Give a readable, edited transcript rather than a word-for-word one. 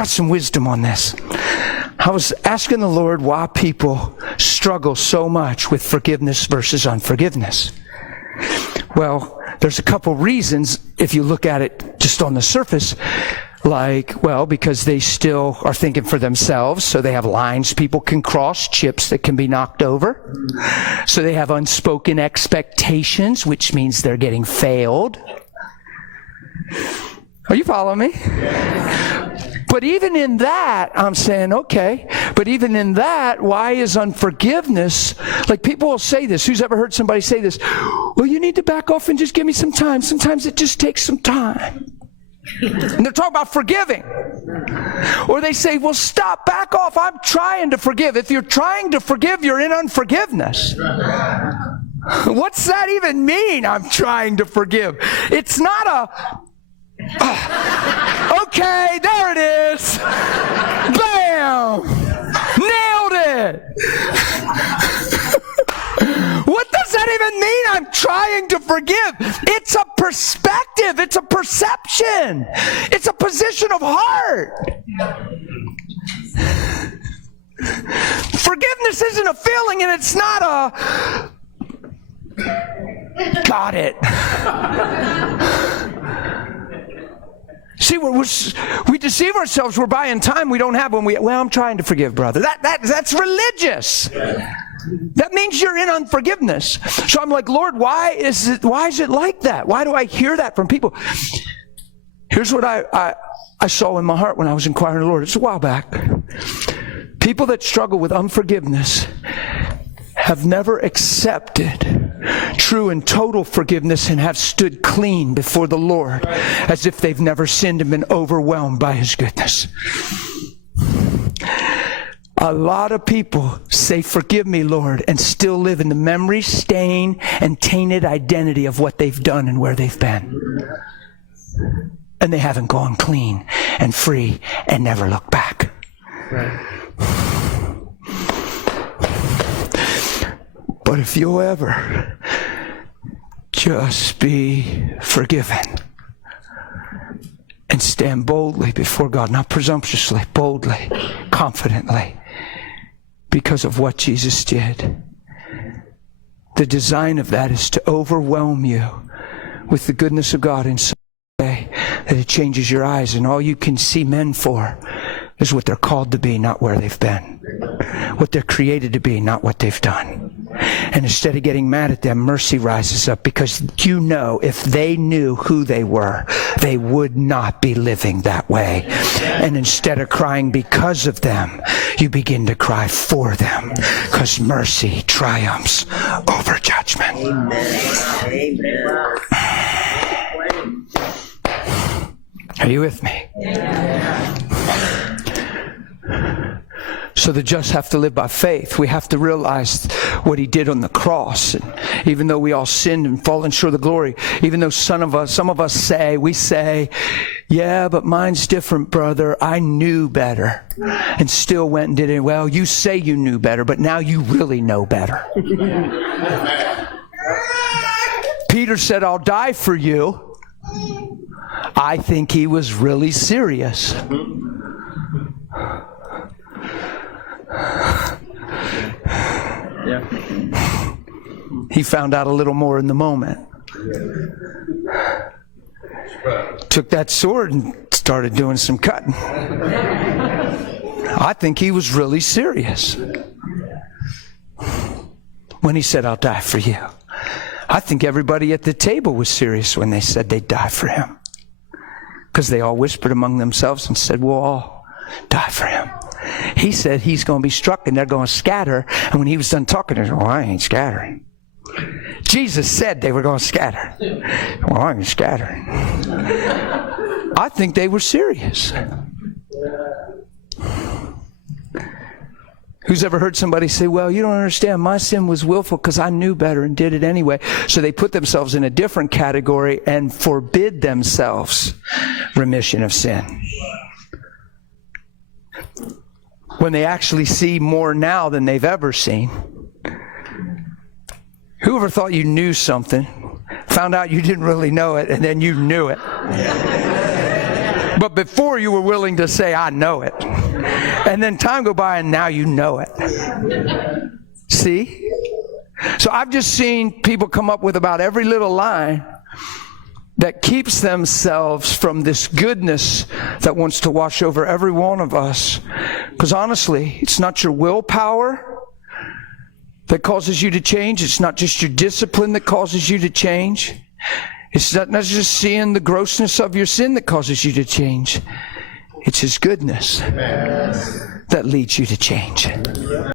got some wisdom on this. I was asking the Lord why people struggle so much with forgiveness versus unforgiveness. Well, there's a couple reasons if you look at it just on the surface. Like, well, because they still are thinking for themselves, so they have lines people can cross, chips that can be knocked over. So they have unspoken expectations, which means they're getting failed. Are you following me? But even in that, I'm saying, okay, but even in that, why is unforgiveness, like people will say this, who's ever heard somebody say this, well, you need to back off and just give me some time. Sometimes it just takes some time. And they're talking about forgiving. Or they say, well, stop, back off, I'm trying to forgive. If you're trying to forgive, you're in unforgiveness. What's that even mean, I'm trying to forgive? It's not a... okay, there it is. Bam! Nailed it! What does that even mean, I'm trying to forgive? It's a perspective. It's a perception. It's a position of heart. Forgiveness isn't a feeling, and it's not a... got it. See, we deceive ourselves. We're buying time we don't have when I'm trying to forgive, brother. That's religious. That means you're in unforgiveness. So I'm like, Lord, why is it like that? Why do I hear that from people? Here's what I saw in my heart when I was inquiring of the Lord. It's a while back. People that struggle with unforgiveness have never accepted true and total forgiveness and have stood clean before the Lord as if they've never sinned and been overwhelmed by His goodness. A lot of people say, forgive me, Lord, and still live in the memory, stain, and tainted identity of what they've done and where they've been. And they haven't gone clean and free and never looked back. Right. But if you'll ever just be forgiven and stand boldly before God, not presumptuously, boldly, confidently, because of what Jesus did. The design of that is to overwhelm you with the goodness of God in such a way that it changes your eyes, and all you can see men for is what they're called to be, not where they've been. What they're created to be, not what they've done. And instead of getting mad at them, mercy rises up, because you know if they knew who they were, they would not be living that way. And instead of crying because of them, you begin to cry for them, because mercy triumphs over judgment. Amen. Are you with me? So the just have to live by faith. We have to realize what He did on the cross. And even though we all sinned and fallen short of the glory, even though some of us say, yeah, but mine's different, brother. I knew better and still went and did it. Well, you say you knew better, but now you really know better. Peter said, I'll die for you. I think he was really serious. Yeah. He found out a little more in the moment. Took that sword and started doing some cutting. I think he was really serious when he said, I'll die for you. I think everybody at the table was serious when they said they'd die for him, because they all whispered among themselves and said, we'll all die for him. He said he's going to be struck and they're going to scatter. And when he was done talking, they said, well, I ain't scattering. Jesus said they were going to scatter. Well, I ain't scattering. I think they were serious. Who's ever heard somebody say, well, you don't understand, my sin was willful because I knew better and did it anyway. So they put themselves in a different category and forbid themselves remission of sin, when they actually see more now than they've ever seen. Whoever thought you knew something, found out you didn't really know it, and then you knew it. But before you were willing to say, I know it. And then time go by and now you know it. See? So I've just seen people come up with about every little line that keeps themselves from this goodness that wants to wash over every one of us. Because honestly, it's not your willpower that causes you to change. It's not just your discipline that causes you to change. It's not just seeing the grossness of your sin that causes you to change. It's His goodness that leads you to change.